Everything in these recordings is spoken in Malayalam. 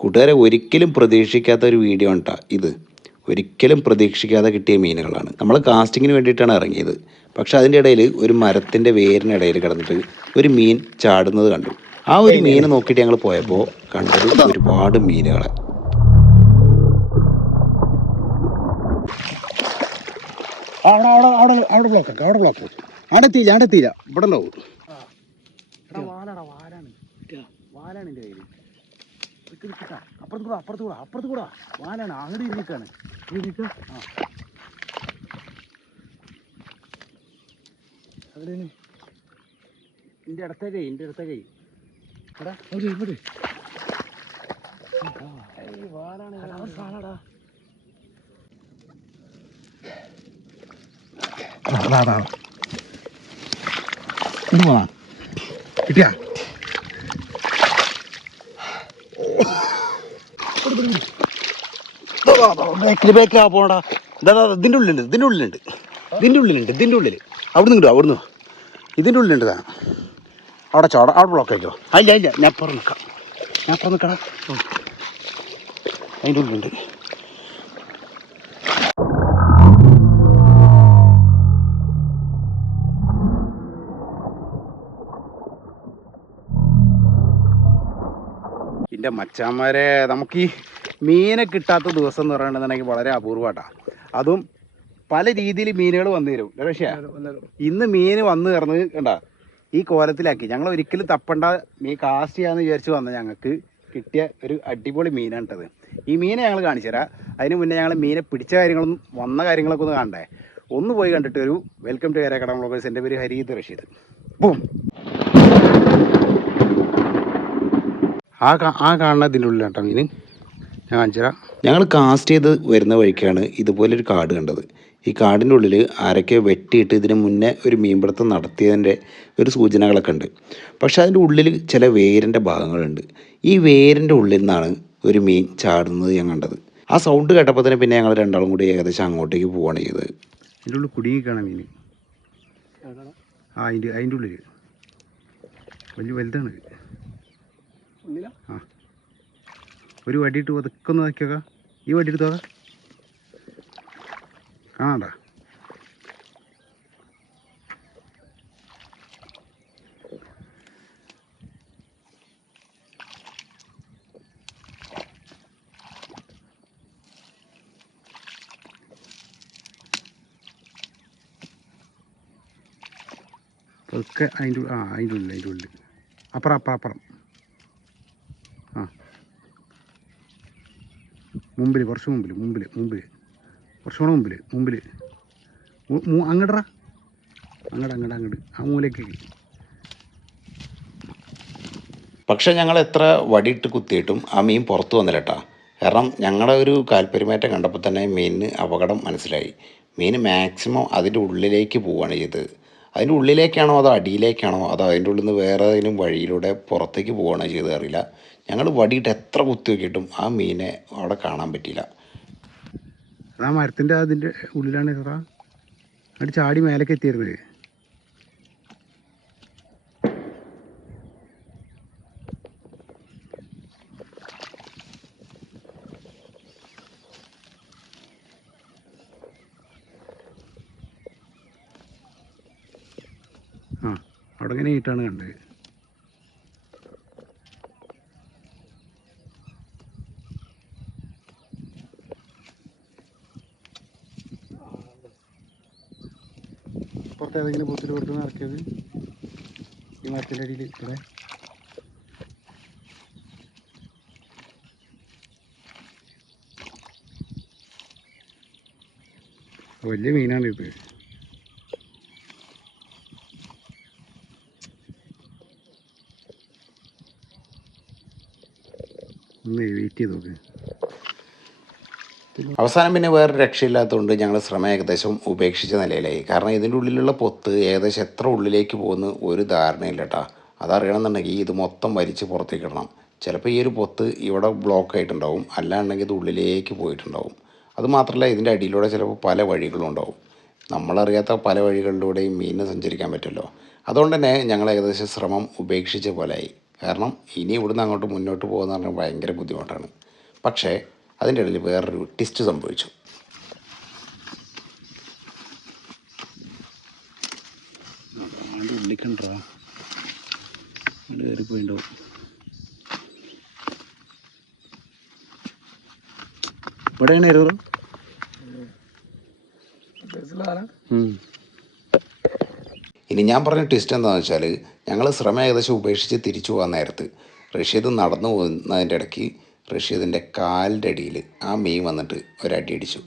കൂട്ടുകാരെ, ഒരിക്കലും പ്രതീക്ഷിക്കാത്ത ഒരു വീഡിയോ ആണ് ട്ടോ ഇത്. ഒരിക്കലും പ്രതീക്ഷിക്കാതെ കിട്ടിയ മീനുകളാണ്. നമ്മൾ കാസ്റ്റിങ്ങിന് വേണ്ടിയിട്ടാണ് ഇറങ്ങിയത്. പക്ഷെ അതിൻ്റെ ഇടയിൽ ഒരു മരത്തിൻ്റെ വേരിനിടയിൽ കിടന്നിട്ട് ഒരു മീൻ ചാടുന്നത് കണ്ടു. ആ ഒരു മീനെ നോക്കിയിട്ട് ഞങ്ങൾ പോയപ്പോൾ കണ്ടത് ഒരുപാട് മീനുകളെ. അവിടെ ബ്ലോക്ക് അവിടെ എത്തിയില്ല ഇവിടെ ഉണ്ടാവും. വാലാണ് എൻ്റെ കയ്യിൽ. അപ്പുറത്ത് കൂടാ വാലാണ്. അങ്ങോട്ട് ഇരുന്നിക്കാണ്. എൻ്റെ അടുത്ത കൈ ഇവിടെ വാലാണ്. കിട്ടിയാ ബേക്കിലാ പോണടാ. ഇതിൻ്റെ ഉള്ളിലുണ്ട്. അവിടുന്ന് കിട്ടും. ഇതിൻ്റെ ഉള്ളിലുണ്ട് താ. അവിടെ ബ്ലോക്ക് ആയിക്കോ. ഇല്ല ഞാൻ പുറം നിൽക്കടാ. അതിൻ്റെ ഉള്ളിലുണ്ട്. എൻ്റെ മച്ചാന്മാരെ, നമുക്ക് ഈ മീനെ കിട്ടാത്ത ദിവസം എന്ന് പറയുകയാണെന്നുണ്ടെങ്കിൽ വളരെ അപൂർവമായിട്ടാണ്. അതും പല രീതിയിൽ മീനുകൾ വന്നു തരും. പക്ഷേ ഇന്ന് മീൻ വന്നു കയറുന്നത് കണ്ടാ ഈ കോലത്തിലാക്കി. ഞങ്ങൾ ഒരിക്കലും തപ്പണ്ട മീൻ കാസ്റ്റ് ചെയ്യാന്ന് വിചാരിച്ച് വന്ന ഞങ്ങൾക്ക് കിട്ടിയ ഒരു അടിപൊളി മീനാണിട്ടത്. ഈ മീനെ ഞങ്ങൾ കാണിച്ചു തരാം. അതിന് മുന്നേ ഞങ്ങൾ മീനെ പിടിച്ച കാര്യങ്ങളൊന്നും വന്ന കാര്യങ്ങളൊക്കെ ഒന്ന് കാണണ്ടേ. ഒന്ന് പോയി കണ്ടിട്ട് ഒരു വെൽക്കം ടു ഏരിയ കട വ്ളോഗേഴ്സ്. എൻ്റെ പേര് ഹരീത് റഷീദ്. ബൂം. ആ കാണുന്ന ഇതിൻ്റെ ഉള്ളിൽ കേട്ടോ മീൻ. ഞാൻ കാണിച്ചു തരാം. ഞങ്ങൾ കാസ്റ്റ് ചെയ്ത് വരുന്ന വഴിക്കാണ് ഇതുപോലൊരു കാട് കണ്ടത്. ഈ കാടിൻ്റെ ഉള്ളിൽ ആരൊക്കെ വെട്ടിയിട്ട് ഇതിന് മുന്നേ ഒരു മീൻപിടുത്തം നടത്തിയതിൻ്റെ ഒരു സൂചനകളൊക്കെ ഉണ്ട്. പക്ഷെ അതിൻ്റെ ഉള്ളിൽ ചില വേരിൻ്റെ ഭാഗങ്ങളുണ്ട്. ഈ വേരിൻ്റെ ഉള്ളിൽ നിന്നാണ് ഒരു മീൻ ചാടുന്നത് ഞാൻ കണ്ടത്. ആ സൗണ്ട് കേട്ടപ്പോൾ തന്നെ പിന്നെ ഞങ്ങൾ രണ്ടാളും കൂടി ഏകദേശം അങ്ങോട്ടേക്ക് പോവുകയാണ് ചെയ്തത്. അതിൻ്റെ ഉള്ളിൽ കുടുങ്ങിക്കാണ് മീൻ. അതിൻ്റെ ഉള്ളിൽ വലുതാണ്. ഒരു വടിയിട്ട് ഒതുക്കൊന്ന് നോക്കിയോക്കാം. ഈ വടി എടുത്തോ. കാണാണ്ട. ഒക്കെ അതിൻ്റെ ഉള്ളിൽ അപ്പുറം കുറച്ച് മുമ്പിൽ കുറച്ചുകൂടെ മുമ്പിൽ അങ്ങോട്ട് ആ മൂലയ്ക്ക്. പക്ഷെ ഞങ്ങൾ എത്ര വടിയിട്ട് കുത്തിയിട്ടും ആ മീൻ പുറത്തു വന്നില്ല കേട്ടോ. കാരണം ഞങ്ങളുടെ ഒരു കാൽപെരുമാറ്റം കണ്ടപ്പോൾ തന്നെ മീനിന് അപകടം മനസ്സിലായി. മീൻ മാക്സിമം അതിൻ്റെ ഉള്ളിലേക്ക് പോവുകയാണ് ചെയ്തത്. അതിൻ്റെ ഉള്ളിലേക്കാണോ അതോ അടിയിലേക്കാണോ അതോ അതിൻ്റെ ഉള്ളിൽ നിന്ന് വേറെ ഏതെങ്കിലും വഴിയിലൂടെ പുറത്തേക്ക് പോവുകയാണോ ചെയ്തത് അറിയില്ല. ഞങ്ങൾ വടിയിട്ട് എത്ര കുത്തി നോക്കിയിട്ടും ആ മീനെ അവിടെ കാണാൻ പറ്റിയില്ല. ആ മരത്തിൻ്റെ അതിൻ്റെ ഉള്ളിലാണ് സാറാ അത് ചാടി മേലേക്ക് എത്തിയിരുന്നത്. അവിടെ ഇങ്ങനെ ആയിട്ടാണ് കണ്ടത്. പുറത്ത് ഏതെങ്കിലും പൂത്തിൽ കൊടുത്ത് നടക്കിയത് ഈ മരത്തിൻ്റെ അടിയിൽ ഇവിടെ. വലിയ മീനാണിത്. ഒന്ന് വെയിറ്റ് ചെയ്ത് നോക്ക്. അവസാനം പിന്നെ വേറെ രക്ഷയില്ലാത്തതുകൊണ്ട് ഞങ്ങൾ ശ്രമം ഏകദേശം ഉപേക്ഷിച്ച നിലയിലായി. കാരണം ഇതിൻ്റെ ഉള്ളിലുള്ള പൊത്ത് ഏകദേശം എത്ര ഉള്ളിലേക്ക് പോകുന്നു ഒരു ധാരണയില്ല കേട്ടോ. അതറിയണമെന്നുണ്ടെങ്കിൽ ഇത് മൊത്തം വലിച്ച് പുറത്തേക്ക് ഇടണം. ചിലപ്പോൾ ഈ ഒരു പൊത്ത് ഇവിടെ ബ്ലോക്ക് ആയിട്ടുണ്ടാവും, അല്ലാണ്ടെങ്കിൽ ഇത് ഉള്ളിലേക്ക് പോയിട്ടുണ്ടാവും. അതുമാത്രമല്ല ഇതിൻ്റെ അടിയിലൂടെ ചിലപ്പോൾ പല വഴികളും ഉണ്ടാവും. നമ്മളറിയാത്ത പല വഴികളിലൂടെയും മീനിന് സഞ്ചരിക്കാൻ പറ്റുമല്ലോ. അതുകൊണ്ട് തന്നെ ഞങ്ങൾ ഏകദേശം ശ്രമം ഉപേക്ഷിച്ച പോലെയായി. കാരണം ഇനി ഇവിടുന്ന് അങ്ങോട്ട് മുന്നോട്ട് പോകുന്ന പറഞ്ഞാൽ ഭയങ്കര ബുദ്ധിമുട്ടാണ്. പക്ഷേ അതിൻ്റെ ഇടയിൽ വേറൊരു ട്വിസ്റ്റ് സംഭവിച്ചു. ഉള്ളിക്കണ്ടാ കയറിപ്പോയിണ്ടാവും. ഇവിടെയാണ് എറർ. ഇനി ഞാൻ പറഞ്ഞ ട്വിസ്റ്റ് എന്താണെന്ന് വെച്ചാൽ, ഞങ്ങൾ ശ്രമം ഏകദേശം ഉപേക്ഷിച്ച് തിരിച്ചു പോകാൻ നേരത്ത് റഷീദ് നടന്നു പോകുന്നതിൻ്റെ ഇടയ്ക്ക് റഷീദിൻ്റെ കാലിൻ്റെ അടിയിൽ ആ മീൻ വന്നിട്ട് ഒരടി അടിച്ചു.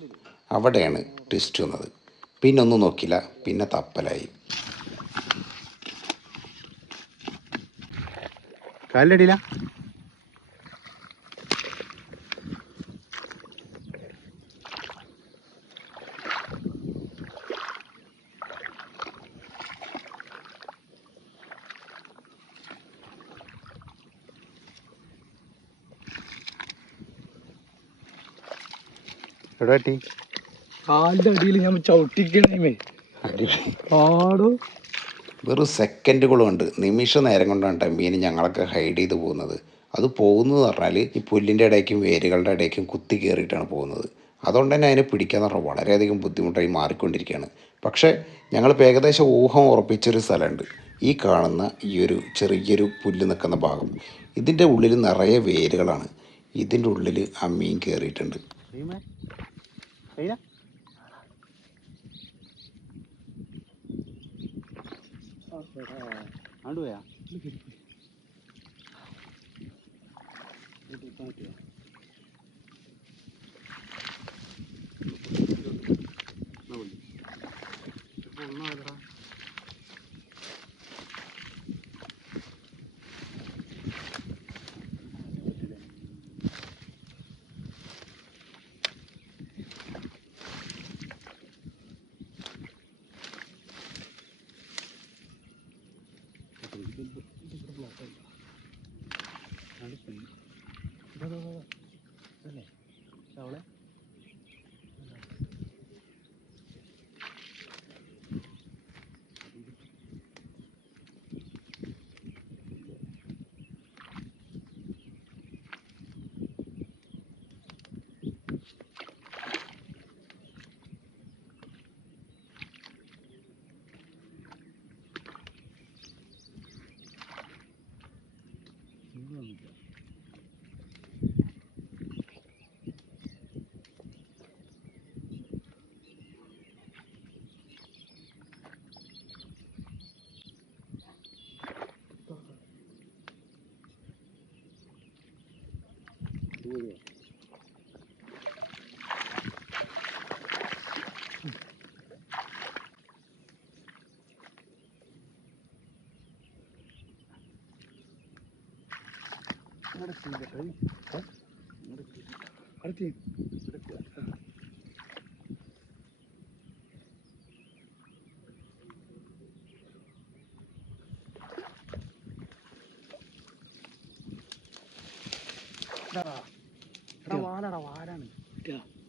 അവിടെയാണ് ട്വിസ്റ്റ് വന്നത്. പിന്നെ ഒന്നും നോക്കില്ല, പിന്നെ തപ്പലായി. കാലിൻ്റെ അടിയില എവിടെ പറ്റി? കാലിന്റെ അടിയിൽ ഞാൻ ചവിട്ടിക്കണേ ആടോ. വെറും സെക്കൻഡുകൾ കൊണ്ട്, നിമിഷ നേരം കൊണ്ടാണ് മീൻ ഞങ്ങളൊക്കെ ഹൈഡ് ചെയ്ത് പോകുന്നത്. അത് പോകുന്നത് പറഞ്ഞാൽ ഈ പുല്ലിൻ്റെ ഇടയ്ക്കും വേരുകളുടെ ഇടയ്ക്കും കുത്തി കയറിയിട്ടാണ് പോകുന്നത്. അതുകൊണ്ട് തന്നെ അതിനെ പിടിക്കാന്ന് പറഞ്ഞാൽ വളരെയധികം ബുദ്ധിമുട്ടായി മാറിക്കൊണ്ടിരിക്കുകയാണ്. പക്ഷേ ഞങ്ങളിപ്പോൾ ഏകദേശം ഊഹം ഉറപ്പിച്ചൊരു സ്ഥലമുണ്ട്. ഈ കാണുന്ന ഈ ഒരു ചെറിയൊരു പുല്ല് നിൽക്കുന്ന ഭാഗം, ഇതിൻ്റെ ഉള്ളിൽ നിറയെ വേരുകളാണ്. ഇതിൻ്റെ ഉള്ളിൽ ആ മീൻ കയറിയിട്ടുണ്ട്. ആണ്ടുപോയാ അവളെ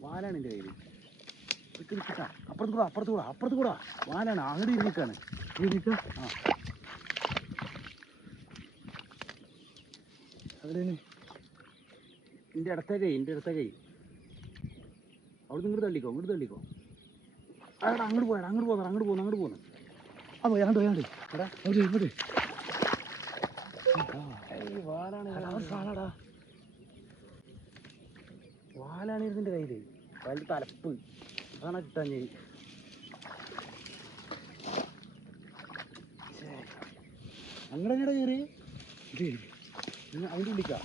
വാലാണ് എൻ്റെ കയ്യിൽ. അപ്പുറത്ത് കൂടാ വാലാണ്. അങ്ങോട്ട് ഇരുന്നിക്കാണ്. ആ എൻ്റെ അടുത്ത കൈ അവിടെ ഇങ്ങോട്ട് തള്ളിക്കോ. അവിടെ അങ്ങോട്ട് പോകുന്നു. ആ പോയി അങ്ങോട്ട് ഇങ്ങോട്ട് വാലാണ് ഇതിൻ്റെ കയ്യിൽ. വലിയ തലപ്പ് അതാണ് കിട്ടാൻ. അങ്ങടെ കയറി അതിൻ്റെ ഉള്ളിക്കാ.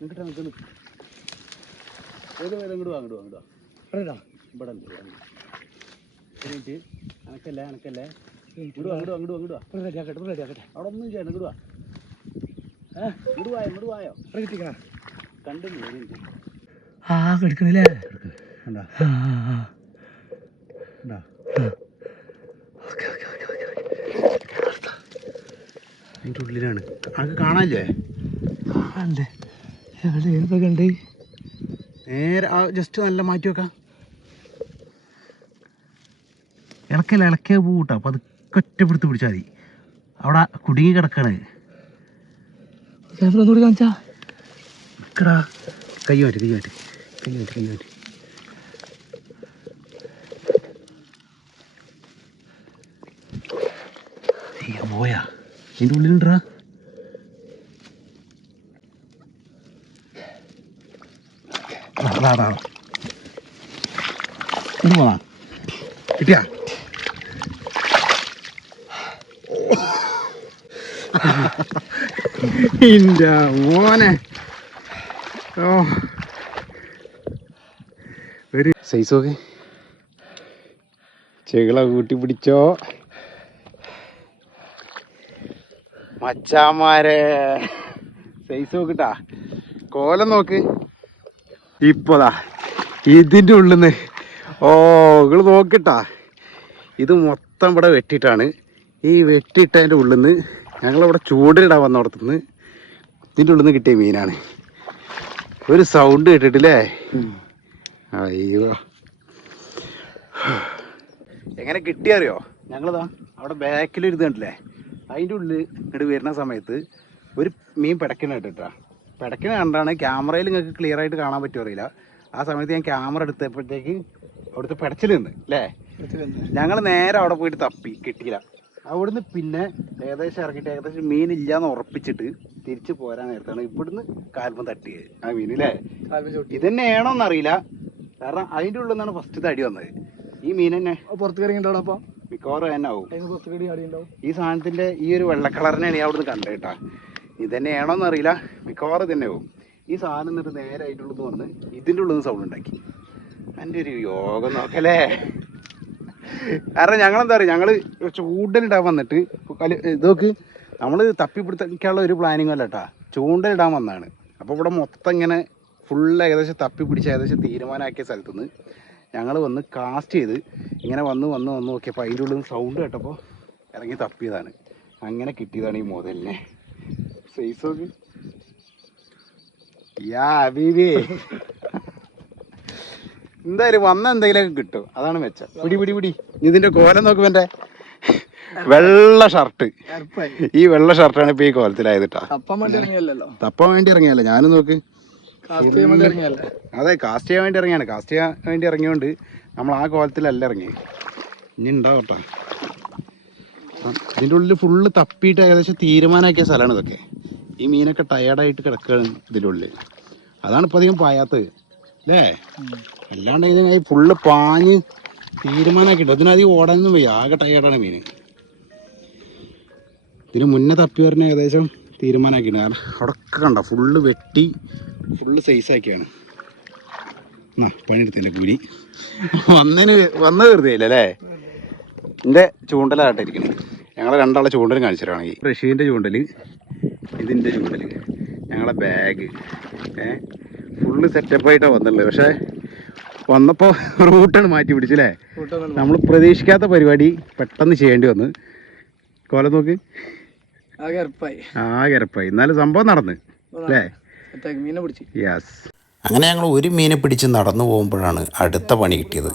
നിൽക്കട്ടെ ഏത് വേറെ അങ്ങോട്ട് വാ ഇവിടെ അനക്കല്ലേ അങ്ങോട്ട് അവിടെ ഒന്നും ചെയ്യണം. ഇങ്ങോട്ട് വായോ കണ്ട് മീനുണ്ട്. ആ കിടക്കണില്ലേ? കണ്ടാ ആ കണ്ടാ ആ. അതിൻ്റെ ഉള്ളിലാണ്. അത് കാണാനില്ലേ? ഉണ്ട്. എവിടെ ഏതൊക്കെ ഉണ്ട്? നേരെ ആ ജസ്റ്റ് നല്ല മാറ്റി വെക്കാം. ഇളക്കിയ പൂട്ടാ. അപ്പോൾ അത് ഒറ്റപ്പെടുത്ത് പിടിച്ചാൽ മതി. അവിടെ കുടുങ്ങി കിടക്കാണ്. ക്യാമറ ഒന്നുകൂടി കാണിച്ചാ. നിൽക്കടാ. കൈ മാറ്റി. പോയാ ഇതിൻ്റെ ഉള്ളിലുണ്ടാ. അതാ ഒന്ന് പോവാ. കിട്ടിയാ? ഇൻ്റെ മോനെ. ഓ ഒരു സൈസ് നോക്ക്. ചെകിള കൂട്ടി പിടിച്ചോ മച്ചാമാരെ. സൈസ് നോക്കിട്ടാ. കോലം നോക്ക്. ഇപ്പോതാ ഇതിൻ്റെ ഉള്ളിൽ നിന്ന്. ഓ നിങ്ങൾ നോക്കിട്ടാ. ഇത് മൊത്തം ഇവിടെ വെട്ടിയിട്ടാണ്. ഈ വെട്ടിയിട്ടതിൻ്റെ ഉള്ളിൽ നിന്ന് ഞങ്ങളിവിടെ ചൂടിലിടാൻ വന്നോടത്തുനിന്ന് ഇതിൻ്റെ ഉള്ളിൽ നിന്ന് കിട്ടിയ മീനാണ്. ഒരു സൗണ്ട് കേട്ടിട്ടില്ലേ? അയ്യോ എങ്ങനെ കിട്ടിയറിയോ? ഞങ്ങളിതാ അവിടെ ബാക്കിലൊരു ഇത് കണ്ടില്ലേ, അതിൻ്റെ ഉള്ളിൽ ഇങ്ങോട്ട് വരുന്ന സമയത്ത് ഒരു മീൻ പിടക്കിന കേട്ടിട്ടാ. പിടക്കിന കണ്ടാണ് ക്യാമറയിൽ നിങ്ങൾക്ക് ക്ലിയർ ആയിട്ട് കാണാൻ പറ്റുമോ അറിയില്ല. ആ സമയത്ത് ഞാൻ ക്യാമറ എടുത്തപ്പോഴത്തേക്ക് അവിടുത്തെ പിടച്ചിൽ നിന്ന് അല്ലേ, ഞങ്ങൾ നേരെ അവിടെ പോയിട്ട് തപ്പി കിട്ടിയില്ല. അവിടുന്ന് പിന്നെ ഏകദേശം ഇറങ്ങിയിട്ട് ഏകദേശം മീനില്ലാന്ന് ഉറപ്പിച്ചിട്ട് തിരിച്ച് പോരാൻ നേരത്താണ് ഇവിടുന്ന് കാൽപ്പം തട്ടിയത് ആ മീൻ അല്ലേ. ഇതന്നെയാണോന്ന് അറിയില്ല, കാരണം അതിൻ്റെ ഉള്ളിൽ നിന്നാണ് ഫസ്റ്റ് തടി വന്നത്. ഈ മീൻ തന്നെ പുറത്ത് കറിയുണ്ടാവും. അപ്പം മിക്കവാറും തന്നെ ആവും. പുറത്ത് കടി ആടിയുണ്ടാവും. ഈ സാധനത്തിന്റെ ഈ ഒരു വെള്ള കളറിനെയാണ് ഞാൻ അവിടുന്ന് കണ്ടത് കേട്ടാ. ഇതന്നെയാണോന്ന് അറിയില്ല, മിക്കവാറും തന്നെ ആവും. ഈ സാധനം എന്നിട്ട് നേരെ ആയിട്ടുള്ളത് വന്ന് ഇതിൻ്റെ ഉള്ളിൽ നിന്ന് സൗണ്ട് ഉണ്ടാക്കി. എൻ്റെ ഒരു യോഗം നോക്കല്ലേ. കാരണം ഞങ്ങളെന്താ പറയുക, ഞങ്ങൾ ചൂണ്ടലിടാൻ വന്നിട്ട് ഇതൊക്കെ നമ്മൾ തപ്പിപ്പിടിക്കാനുള്ള ഒരു പ്ലാനിങ് അല്ല കേട്ടാ, ചൂണ്ടലിടാൻ വന്നതാണ്. അപ്പോൾ ഇവിടെ മൊത്തം ഇങ്ങനെ ഫുള്ള് ഏകദേശം തപ്പി പിടിച്ച് ഏകദേശം തീരുമാനമാക്കിയ സ്ഥലത്തുനിന്ന് ഞങ്ങൾ വന്ന് കാസ്റ്റ് ചെയ്ത് ഇങ്ങനെ വന്ന് നോക്കിയപ്പോൾ അതിൻ്റെ ഉള്ളിൽ നിന്ന് സൗണ്ട് കേട്ടപ്പോൾ ഇറങ്ങി തപ്പിയതാണ്. അങ്ങനെ കിട്ടിയതാണ് ഈ മുതലിനെ. സൈസ് നോക്ക്. യാ ബീബി, എന്തായാലും വന്ന എന്തെങ്കിലുമൊക്കെ കിട്ടും, അതാണ് മെച്ചം. പിടി ഇതിന്റെ കോലം നോക്കുമ്പോ എന്റെ വെള്ള ഷർട്ട്, ഈ വെള്ള ഷർട്ടാണ് ഇപ്പൊ ഈ കോലത്തിലായതിട്ടാ. തപ്പാൻ വേണ്ടി ഇറങ്ങിയല്ലേ ഞാനും നോക്ക്. അതെ, കാസ്റ്റ് ചെയ്യാൻ വേണ്ടി ഇറങ്ങിയാണ്. കാസ്റ്റ് ചെയ്യാൻ വേണ്ടി ഇറങ്ങിയോണ്ട് നമ്മൾ ആ കോലത്തിലല്ല ഇറങ്ങി. ഇനി ഉണ്ടാവട്ടെ. ഇതിൻ്റെ ഉള്ളിൽ ഫുള്ള് തപ്പിയിട്ട് ഏകദേശം തീരുമാനമാക്കിയ സ്ഥലമാണ് ഇതൊക്കെ. ഈ മീനൊക്കെ ടയേർഡായിട്ട് കിടക്കുകയാണ് ഇതിൻ്റെ ഉള്ളിൽ. അതാണ് ഇപ്പോൾ അധികം പായാത്തത് അല്ലേ. അല്ലാണ്ട് ഇതിനായി ഫുള്ള് പാഞ്ഞ് തീരുമാനമാക്കിയിട്ട് അതിനധികം ഓടാനൊന്നും വയ്യ, ആകെ ടയേർഡാണ് മീൻ. ഇതിന് മുന്നേ തപ്പി പറഞ്ഞ ഏകദേശം തീരുമാനമാക്കിയിട്ട്, കാരണം അവിടെയൊക്കെ കണ്ട ഫുള്ള് വെട്ടി ഫുള്ള് സൈസാക്കിയാണ്. ആ പണിയെടുത്തതിൻ്റെ കൂലി വന്ന് വെറുതെ ഇല്ല അല്ലേ. എൻ്റെ ചൂണ്ടലാട്ടെ ഇരിക്കണേ. ഞങ്ങളെ രണ്ടാളെ ചൂണ്ടലും കാണിച്ചിട്ടാണെങ്കിൽ റഷീൻ്റെ ചൂണ്ടൽ, ഇതിൻ്റെ ചൂണ്ടൽ, ഞങ്ങളെ ബാഗ് ഫുള്ള് സെറ്റപ്പായിട്ടാണ് വന്നുള്ളത്. പക്ഷേ വന്നപ്പോൾ റൂട്ടാണ് മാറ്റി പിടിച്ചല്ലേ. നമ്മൾ പ്രതീക്ഷിക്കാത്ത പരിപാടി പെട്ടെന്ന് ചെയ്യേണ്ടി വന്നു. കോലം നോക്ക്, ആകെ ഇരപ്പായി. എന്നാലും സംഭവം നടന്ന് അല്ലേ. യെസ്. അങ്ങനെ ഞങ്ങൾ ഒരു മീനെ പിടിച്ച് നടന്നു പോകുമ്പോഴാണ് അടുത്ത പണി കിട്ടിയത്.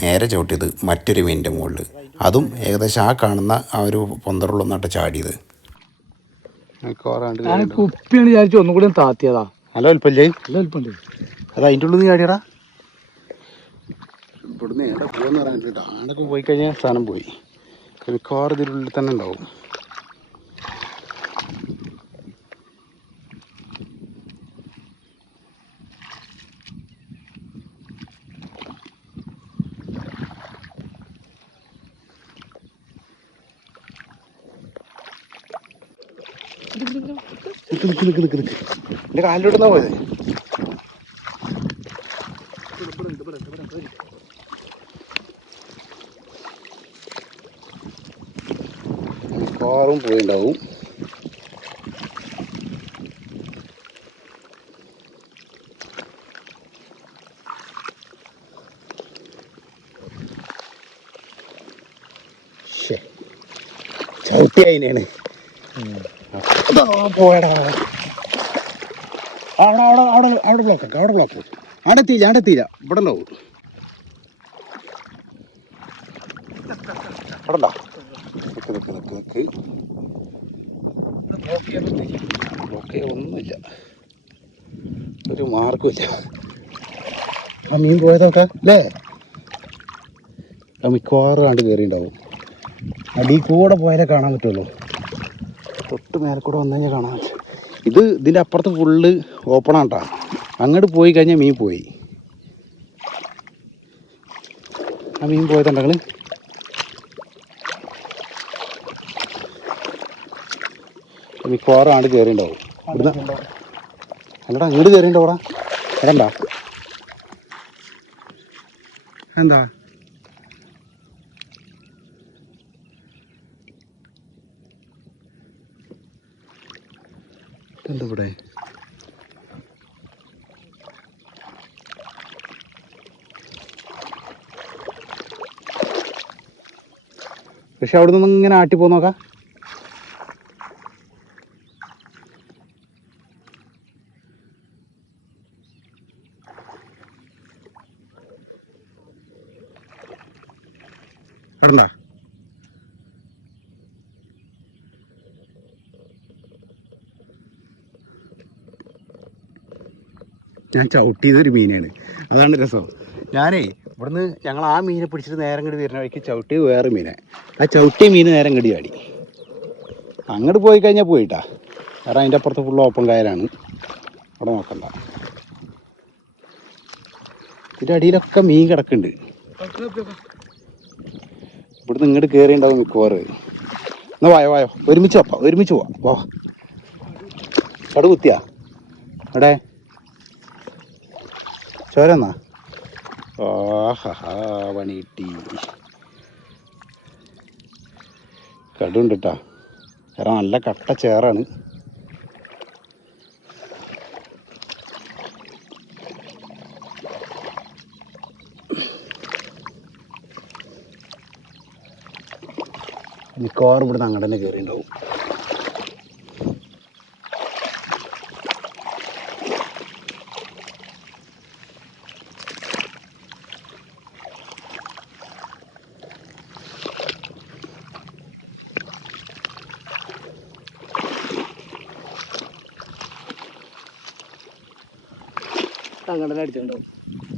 നേരെ ചവിട്ടിയത് മറ്റൊരു മീനിൻ്റെ മുകളിൽ, അതും ഏകദേശം ആ കാണുന്ന ആ ഒരു പൊന്തറുള്ളൊന്നാട്ട് ചാടിയത്. കുപ്പിയാണ് വിചാരിച്ചു ഒന്നും കൂടി താത്തിയതാ. നല്ല വലുപ്പല്ലേ? നല്ല വലുപ്പുണ്ട്. അത് അതിൻ്റെ ഉള്ളിൽ നിന്ന് ചാടിയടാ. ഇവിടുന്ന് എവിടെ പോകുമെന്ന് പറയാൻ പറ്റില്ല. ആടൊക്കെ പോയി കഴിഞ്ഞാൽ സാധനം പോയി. മിക്കവാറും ഇതിനുള്ളിൽ തന്നെ ഉണ്ടാവും. എൻ്റെ കാലിലോട്ടുന്നാ പോയത്. മിക്കവാറും പോയിണ്ടാവും. അതിനാണ് പോയടാ. അവിടെ അവിടെ അവിടെ അവിടെ ബ്ലോക്ക് ആക്കാം, അവിടെ ബ്ലോക്ക്. അവിടെ എത്തിയില്ല, അവിടെ എത്തിയില്ല, ഇവിടെ ഉണ്ടാവും. അവിടെ ഉണ്ടോ? നിക്ക് നിക്ക് നിക്ക് നിക്ക്. ബ്ലോക്ക് ഒന്നുമില്ല, ഒരു മാർഗമില്ല. ആ മീൻ പോയതൊക്കെ അല്ലേ? ആ മിക്കവാറും കണ്ട് കയറിയിട്ടുണ്ടാവും. അടിയിൽ കൂടെ പോയാലേ കാണാൻ പറ്റുള്ളൂ. തൊട്ട് മേലെ കൂടെ വന്നു കഴിഞ്ഞാൽ കാണാൻ പറ്റും. ഇതിൻ്റെ അപ്പുറത്ത് ഫുള്ള് ഓപ്പണാണ് കേട്ടോ. അങ്ങോട്ട് പോയി കഴിഞ്ഞാൽ മീൻ പോയി. ആ മീൻ പോയതുണ്ടെങ്കിൽ മിക്കവാറും ആണ്ട് കയറിയിട്ടുണ്ടാവും. ഇവിടുന്ന് അല്ലടാ അങ്ങോട്ട് കയറിയിട്ടുണ്ടാവടാ. വരണ്ട എന്താ എന്താ ഇവിടെ? പക്ഷെ അവിടെ നിന്ന് ഇങ്ങനെ ആട്ടിപ്പോ നോക്കാം. അടണ്ട ഞാൻ ചവിട്ടിയതൊരു മീനാണ്, അതാണ് രസം. ഞാനേ ഇവിടുന്ന് ഞങ്ങൾ ആ മീനെ പിടിച്ചിട്ട് നേരം കടി വരുന്ന വഴിക്ക് ചവിട്ടിയത് വേറെ മീനെ. ആ ചവിട്ടിയ മീൻ നേരം കടി ചാടി. അങ്ങോട്ട് പോയി കഴിഞ്ഞാൽ പോയിട്ടാ. കാരണം അതിൻ്റെ അപ്പുറത്ത് ഫുള്ള് ഓപ്പൺ കായലാണ്. അവിടെ നോക്കണ്ട, ഇതിൻ്റെ അടിയിലൊക്കെ മീൻ കിടക്കുന്നുണ്ട്. ഇവിടുന്ന് ഇങ്ങോട്ട് കയറിയുണ്ടാവും മിക്കവാറ്. എന്നാൽ വായോ വായോ, ഒരുമിച്ച് വെപ്പാ, ഒരുമിച്ച് പോവാം. വാ, കട കുത്തിയാ അവിടെ ചോരന്നാ. ആഹാ പണി കിട്ടി. കടുണ്ട് കേട്ടോ, കാരണം നല്ല കട്ട ചേറാണ്. മിക്കവാറും ഇവിടുന്ന് അങ്ങോട്ട് തന്നെ കയറിയിട്ടുണ്ടാവും.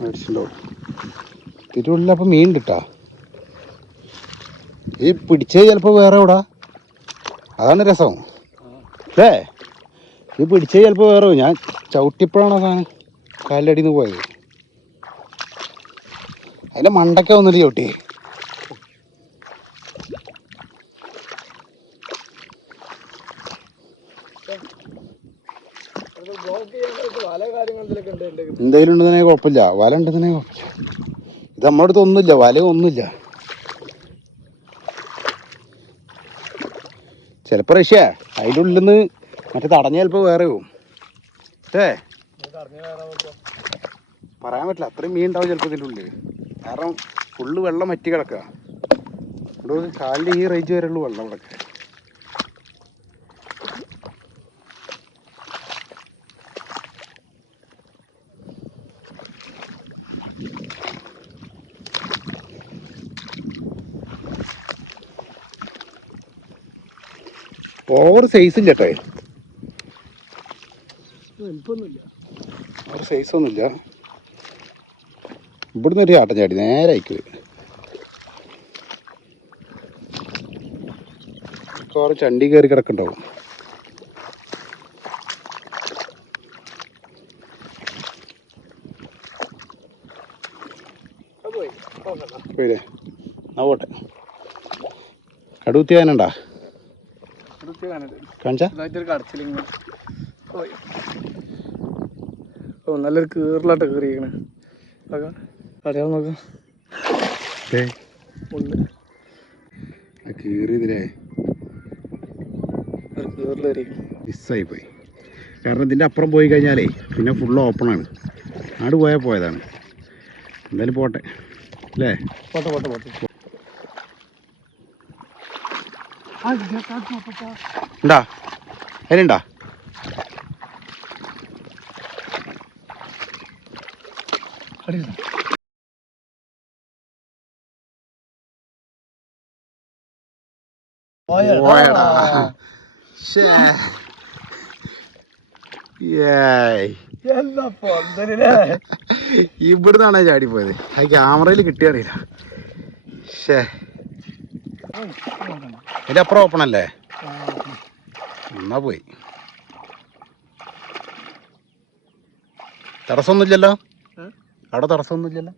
അടിച്ചിട്ടുണ്ടാവും. തിരുവുള്ളിൽ അപ്പം മീൻ കിട്ടാ. ഈ പിടിച്ചത് ചിലപ്പോൾ വേറെ എവിടാ, അതാണ് രസം അല്ലേ? ഈ പിടിച്ചത് ചിലപ്പോൾ വേറെ. ഞാൻ ചവിട്ടിയപ്പോഴാണ് സാധനം കാലിൻ്റെ അടിയിൽ നിന്ന് പോയത്. അതിൻ്റെ മണ്ടയ്ക്ക വന്നിട്ട് ചവിട്ടി. എന്തെങ്കിലും ഉണ്ടെന്നേ കുഴപ്പമില്ല, വല ഉണ്ടെന്നേ കുഴപ്പമില്ല. ഇത് നമ്മുടെ അടുത്ത് ഒന്നുമില്ല, വല ഒന്നുമില്ല. ചിലപ്പോൾ റഷ്യ അതിൻ്റെ ഉള്ളിൽ നിന്ന് മറ്റേ തടഞ്ഞ ചിലപ്പോൾ വേറെ പോവും. പറയാൻ പറ്റില്ല, അത്രയും മീൻ ഉണ്ടാവും ചിലപ്പോൾ ഇതിൻ്റെ ഉള്ളിൽ. കാരണം ഫുള്ള് വെള്ളം വറ്റി കിടക്കുക. ഇവിടെ കാലിൻ്റെ ഈ റേഞ്ച് വരെ ഉള്ളു വെള്ളം കിടക്കുക. ഓവർ സൈസ് ഇല്ല കേട്ടോ, ഓവർ സൈസ് ഒന്നുമില്ല. ഇവിടുന്ന് ഒരു ആട്ടം ചാടി നേരെ അയക്ക്. മിക്കവാറും ചണ്ടി കയറി കിടക്കുന്നുണ്ടാവും. പോയില്ലേ, ആ പോട്ടെ. കടുകുത്തി കാനുണ്ടാ കാണിച്ചാ? നല്ലൊരു കീറിലാട്ട് കീറിയിരിക്കണേ. അറിയാൻ നോക്കാം. കീറിയതിലേ മിസ്സായി പോയി. കാരണം ഇതിൻ്റെ അപ്പുറം പോയി കഴിഞ്ഞാലേ പിന്നെ ഫുള്ള് ഓപ്പണാണ്. ആട് പോയതാണ്. എന്തായാലും പോട്ടെ അല്ലേ? പോട്ടെ പോട്ടെ പോട്ടെ. ഉണ്ടാ അതിലുണ്ടാ പോയടാ ശ്ശേ. ഏയ്. ഇവിടുന്നാണ് ചാടിപ്പോയത് ആ ക്യാമറയിൽ കിട്ടിയറിയില്ല ഷേ ഇതിന്റെ അപ്പുറം ഓപ്പൺ അല്ലേ എന്നാ പോയി തടസ്സമൊന്നുമില്ലല്ലോ അവിടെ തടസ്സമൊന്നുമില്ലല്ലോ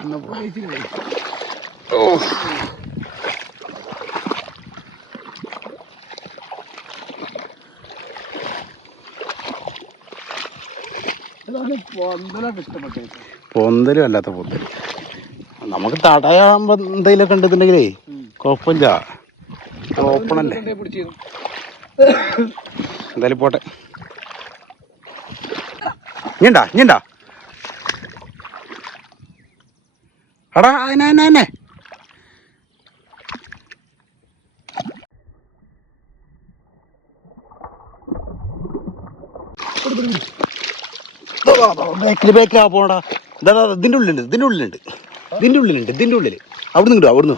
എന്നാ പോയി ഓ പൊന്തലും അല്ലാത്ത പൊന്തല് നമുക്ക് തടയാകുമ്പോ എന്തെങ്കിലുമൊക്കെ ഉണ്ടെന്നുണ്ടെങ്കിലേ കുഴപ്പമില്ല ഓപ്പണല്ലേ എന്തായാലും പോട്ടെ ഇനിണ്ടാ എടാ അതിനെ ബേക്കിലാ പോടാ ഇതിൻ്റെ ഉള്ളിലുണ്ട് അവിടുന്ന് കിട്ടും അവിടുന്ന്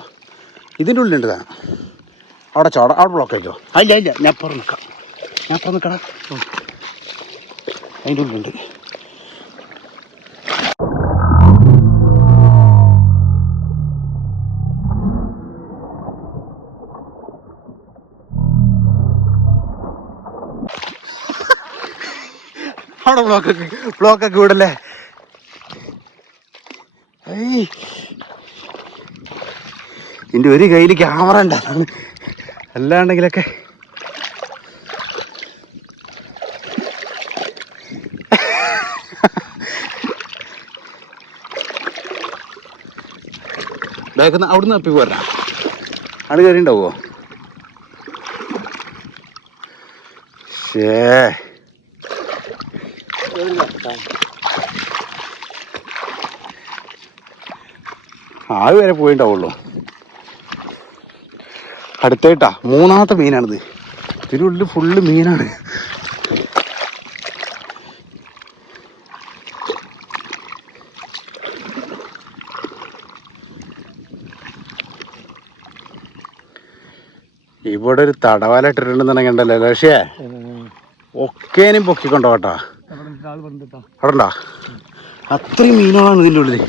ഇതിൻ്റെ ഉള്ളിലുണ്ട് താ അവിടെ അവിടെ ബ്ലോക്ക് ആയിക്കോ അല്ല ഞാൻ അപ്പുറം നിൽക്കടാ അതിൻ്റെ ഉള്ളിലുണ്ട് അവിടെ ബ്ലോക്കൊക്കെ വിടല്ലേ എൻ്റെ ഒരു കയ്യിൽ ക്യാമറ ഉണ്ടായിരുന്നു അല്ലാണ്ടെങ്കിലൊക്കെ അവിടുന്ന് തപ്പി പോരാ ആള് കയറി ഉണ്ടാവുമോ ശേ ആള് വരെ പോയിണ്ടാവുള്ളൂ അടുത്തായിട്ടാ മൂന്നാമത്തെ മീനാണിത് ഇതിനുള്ളിൽ ഫുള്ള് മീനാണ് ഇവിടെ ഒരു തടവാല ഇട്ടിട്ടുണ്ടെന്നുണ്ടെങ്കിൽ ഉണ്ടല്ലോ ലക്ഷ്യ ഒക്കേനും പൊക്കിക്കൊണ്ടോ കേട്ടാ അവിടെ ഉണ്ടാ അത്രയും മീനുകളാണ് ഇതിൻ്റെ ഉള്ളിൽ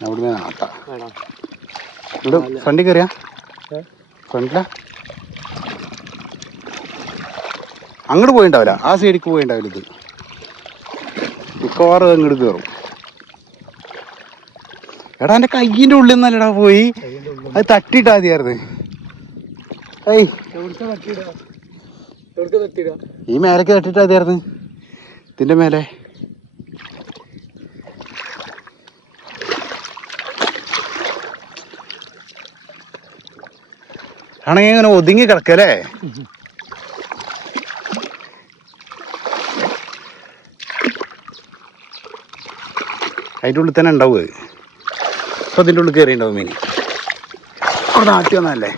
അവിടുന്ന് നാട്ടാ ഇവിടെ ഫ്രണ്ടിൽ കയറിയാ ഫ്രണ്ടിലാ അങ്ങോട്ട് പോയിണ്ടാവില്ല ആ സൈഡിലേക്ക് പോയിണ്ടാവില്ല ഇത് മിക്കവാറും അങ്ങോട്ട് കയറും എടാ എൻ്റെ കയ്യിൻ്റെ ഉള്ളിൽ നിന്നല്ലടാ പോയി അത് തട്ടിയിട്ടാ മതിയായിരുന്നു ഈ മേലേക്ക് തട്ടിയിട്ടാ മതിയായിരുന്നു ഇതിൻ്റെ മേലെ ആണെങ്കിൽ ഇങ്ങനെ ഒതുങ്ങി കിടക്കല്ലേ അതിൻ്റെ ഉള്ളിൽ തന്നെ ഉണ്ടാവും അപ്പോൾ അതിൻ്റെ ഉള്ളിൽ കയറി ഉണ്ടാവും മീൻ അവിടെ നാട്ടി വന്നതല്ലേ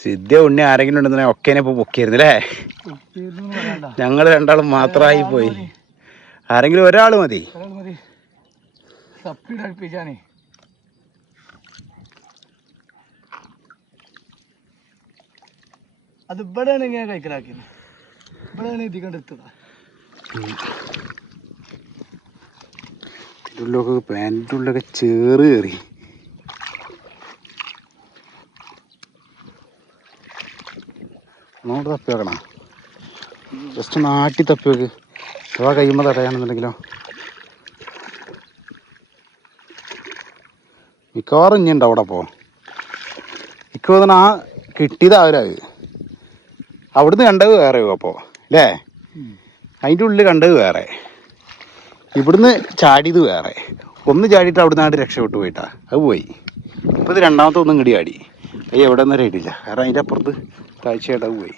സിദ്ധ്യ ഉണ്ണി ആരെങ്കിലും ഉണ്ടെന്നുണ്ടെങ്കിൽ ഒക്കേനെ ഇപ്പോൾ പൊക്കിയായിരുന്നു അല്ലേ ഞങ്ങൾ രണ്ടാളും മാത്രമായി പോയി ആരെങ്കിലും ഒരാൾ മതി അത് ഇവിടെയാണ് ഇങ്ങനെ കഴിക്കലാക്കിയത് ഇവിടെയാണ് ഇതികൊണ്ട് എത്തുക ഉള്ളിലൊക്കെ പാൻറ്റിൻ്റെ ഉള്ളിലൊക്കെ ചേറ് കയറി നോട്ട് തപ്പി വെക്കണ ജസ്റ്റ് നാട്ടി തപ്പി വെക്ക് അഥവാ കഴിയുമ്പോൾ തടയാണെന്നുണ്ടെങ്കിലോ മിക്കവാറും ഇനി ഉണ്ട് അവിടെ അപ്പോൾ മിക്കവാറും ആ കിട്ടിയതാവില്ല അത് അവിടുന്ന് കണ്ടത് വേറെ അപ്പോൾ അല്ലേ അതിൻ്റെ ഉള്ളിൽ കണ്ടത് വേറെ ഇവിടുന്ന് ചാടിയത് വേറെ, ഒന്ന് ചാടിയിട്ട് അവിടെ നിന്നാണ്ട് രക്ഷപ്പെട്ടു പോയിട്ടാ, അത് പോയി. ഇപ്പോൾ ഇത് രണ്ടാമത്തെ ഒന്നും ഇങ്ങടി ചാടി, എവിടെ ഒന്നും റേറ്റില്ല, കാരണം അതിൻ്റെ അപ്പുറത്ത് താഴ്ചയായിട്ട് അത് പോയി.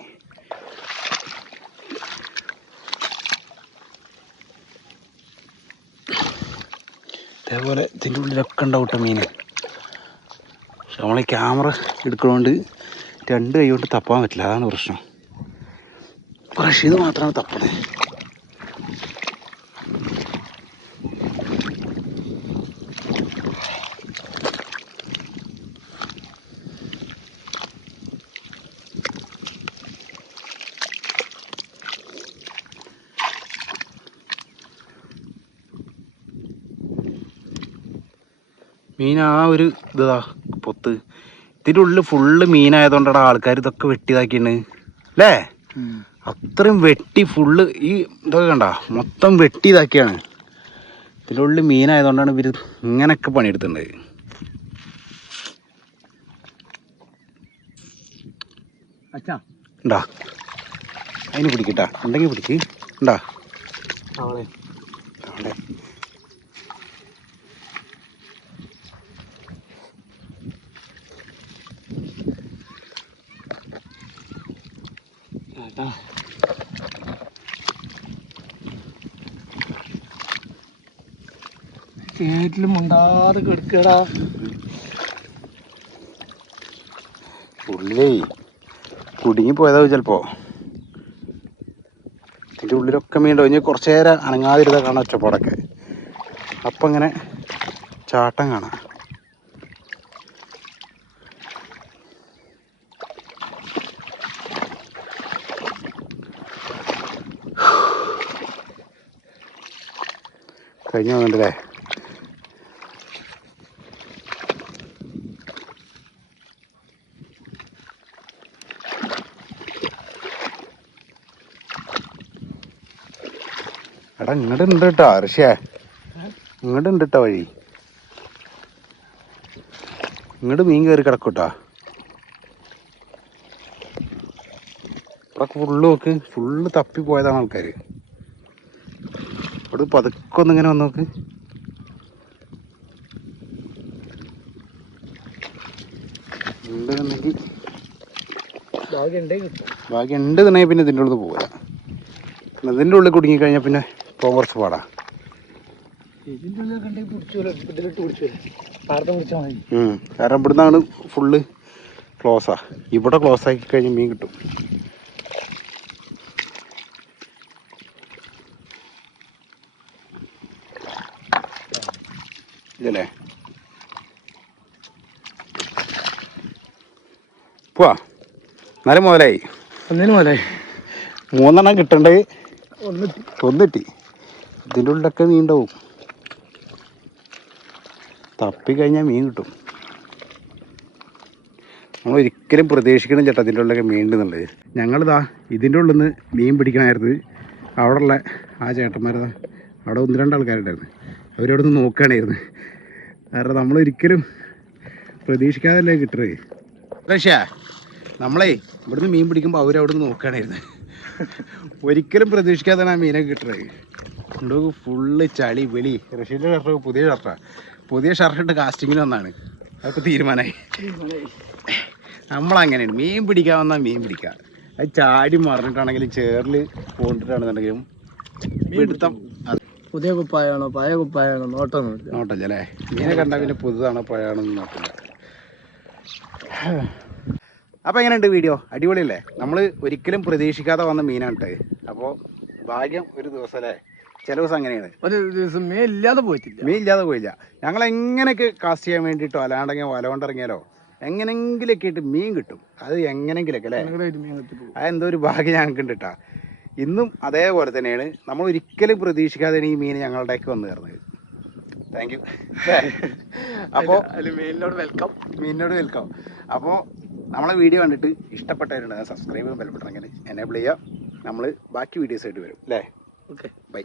അതേപോലെ ഇതിൻ്റെ ഉള്ളിലൊക്കെ ഉണ്ടാവും കേട്ടോ മീൻ. പക്ഷെ നമ്മൾ ഈ ക്യാമറ എടുക്കണോണ്ട് 2 കൈ കൊണ്ട് തപ്പാൻ പറ്റില്ല, അതാണ് പ്രശ്നം. പക്ഷെ ഇത് മാത്രമാണ് തപ്പണേ. മീൻ ആ ഒരു ഇതാ പൊത്ത്, ഇതിൻ്റെ ഉള്ളിൽ ഫുള്ള് മീനായതുകൊണ്ടാണ് ആൾക്കാർ ഇതൊക്കെ വെട്ടിയതാക്കിയാണ് അല്ലേ. അത്രയും വെട്ടി ഫുള്ള് ഈ ഇതൊക്കെ കണ്ട മൊത്തം വെട്ടി ഇതാക്കിയാണ്. ഇതിൻ്റെ ഉള്ളിൽ മീനായതുകൊണ്ടാണ് ഇവർ ഇങ്ങനെയൊക്കെ പണിയെടുത്തിട്ടുണ്ട്. അച്ഛാ ഉണ്ടാ അതിന് പിടിക്കട്ടാ, ഉണ്ടെങ്കിൽ പിടിക്ക്. ഉണ്ടാ അവളെ അവിടെ ചേറ്റിലും മുണ്ടാതെ കിടക്കടാ. ഉള്ളിലേ കുടുങ്ങി പോയതാവും ചിലപ്പോ. ഇതിൻ്റെ ഉള്ളിലൊക്കെ മീൻ ഉണ്ടാവും. ഇനി കുറച്ച് നേരം അനങ്ങാതിരുതാ കാണാം ഒച്ചപ്പാടൊക്കെ. അപ്പം ഇങ്ങനെ ചാട്ടം കാണാം. കഴിഞ്ഞു വന്നിട്ടല്ലേ. എടാ ഇങ്ങോട്ട് ഉണ്ട് കേട്ടോ ഋഷിയെ, ഇങ്ങോട്ട് ഉണ്ട് കേട്ടോ വഴി. ഇങ്ങോട്ട് മീൻ കയറി കിടക്കൂട്ടാ. ഇവിടെ ഫുള്ള് നോക്ക്, ഫുള്ള് തപ്പി പോയതാണ് ആൾക്കാർ. ഇവിടെ പതുക്കെ ഒന്നിങ്ങനെ വന്ന് നോക്ക്. ഉണ്ടെന്നുണ്ടെങ്കിൽ ഭാഗ്യം ഉണ്ട് എന്നുണ്ടെങ്കിൽ പിന്നെ ഇതിൻ്റെ ഉള്ളിൽ പോകില്ല. ഇതിൻ്റെ ഉള്ളിൽ കുടുങ്ങിക്കഴിഞ്ഞാൽ പിന്നെ പോകാൻ കുറച്ച് പാടാ. ഇതിൻ്റെ ഉള്ളിൽ കണ്ടെങ്കിൽ പിടിച്ചോലോ, ഇതിലിട്ട് പിടിച്ചോലോ, പാടത്തെ പിടിച്ചാൽ മതി. കാരണം ഇവിടുന്നാണ് ഫുള്ള് ക്ലോസാ. ഇവിടെ ക്ലോസ് ആക്കി കഴിഞ്ഞാൽ മീൻ കിട്ടും. ഇതല്ലേ പോവാ. എന്നാലും മുതലായി, ഒന്നിനും മുതലായി. 3 എണ്ണം കിട്ടണ്ടേ, ഒന്ന് കിട്ടി. ഇതിൻ്റെ ഉള്ളിലൊക്കെ മീൻ ഉണ്ടാവും. തപ്പിക്കഴിഞ്ഞാൽ മീൻ കിട്ടും. നമ്മൾ ഒരിക്കലും പ്രതീക്ഷിക്കണം ചേട്ടാ ഇതിൻ്റെ ഉള്ളിലൊക്കെ മീൻ ഉണ്ടെന്നുള്ളത്. ഞങ്ങളിതാ ഇതിൻ്റെ ഉള്ളിൽ നിന്ന് മീൻ പിടിക്കണമായിരുന്നു. അവിടെയുള്ള ആ ചേട്ടന്മാരതാ അവിടെ 1-2 ആൾക്കാരുണ്ടായിരുന്നു. അവരവിടെ നിന്ന് നോക്കുകയാണായിരുന്നു. കാരണം നമ്മളൊരിക്കലും പ്രതീക്ഷിക്കാതല്ലേ കിട്ടണത്. പക്ഷേ നമ്മളെ ഇവിടുന്ന് മീൻ പിടിക്കുമ്പോൾ അവരവിടെ നിന്ന് നോക്കുകയാണായിരുന്നു. ഒരിക്കലും പ്രതീക്ഷിക്കാതെയാണ് ആ മീനൊക്കെ കിട്ടണത്. ഉണ്ടോ ഫുള്ള് ചളി വെളി. റഷീൻ്റെ ഷർട്ട് പുതിയ ഷർട്ടാണ്, പുതിയ ഷർട്ട് കാസ്റ്റിങ്ങിന് വന്നാണ്. അതൊക്കെ തീരുമാനമായി. നമ്മളങ്ങനെയാണ്, മീൻ പിടിക്കാൻ വന്നാൽ മീൻ പിടിക്കുക. അത് ചാടി മറിഞ്ഞിട്ടാണെങ്കിലും ചേറിൽ പോണ്ടിട്ടാണെന്നുണ്ടെങ്കിലും പിടുത്തം. പുതിയ കുപ്പായാണോ പഴയ കുപ്പായാണോ നോട്ടൊന്നുമില്ല. നോട്ടല്ല അല്ലേ. മീനെ കണ്ടാൽ പിന്നെ പുതുതാണോ പഴയാണോ എന്ന് നോക്കില്ല. അപ്പോൾ എങ്ങനെയുണ്ട് വീഡിയോ? അടിപൊളിയല്ലേ? നമ്മൾ ഒരിക്കലും പ്രതീക്ഷിക്കാതെ വന്ന മീനാണ് കേട്ടത്. അപ്പോൾ ഭാഗ്യം ഒരു ദിവസം അല്ലേ, ചില ദിവസം അങ്ങനെയാണ്. ഒരു ദിവസം മീൻ ഇല്ലാതെ പോയിട്ടില്ല, മീൻ ഇല്ലാതെ പോയില്ല. ഞങ്ങൾ എങ്ങനെയൊക്കെ കാസ്റ്റ് ചെയ്യാൻ വേണ്ടിയിട്ടോ അല്ലാണ്ടെങ്കിൽ വല കൊണ്ടിറങ്ങിയാലോ എങ്ങനെങ്കിലൊക്കെ ആയിട്ട് മീൻ കിട്ടും. അത് എങ്ങനെങ്കിലൊക്കെ അല്ലേ, അതെന്തോ ഒരു ഭാഗ്യം ഞങ്ങൾക്ക് ഉണ്ട് കേട്ടോ. ഇന്നും അതേപോലെ തന്നെയാണ്. നമ്മൾ ഒരിക്കലും പ്രതീക്ഷിക്കാതെയാണ് ഈ മീൻ ഞങ്ങളുടെയൊക്കെ വന്ന് കയറുന്നത്. Thank you. അപ്പോൾ മീനിനോട് വെൽക്കം. അപ്പോൾ നമ്മളെ വീഡിയോ കണ്ടിട്ട് ഇഷ്ടപ്പെട്ടവരുണ്ട് സബ്സ്ക്രൈബ് ബെൽ ബട്ടൺ അങ്ങനെ എനേബിൾ ചെയ്യുക. നമ്മൾ ബാക്കി വീഡിയോസ് ആയിട്ട് വരും അല്ലേ. Okay, by.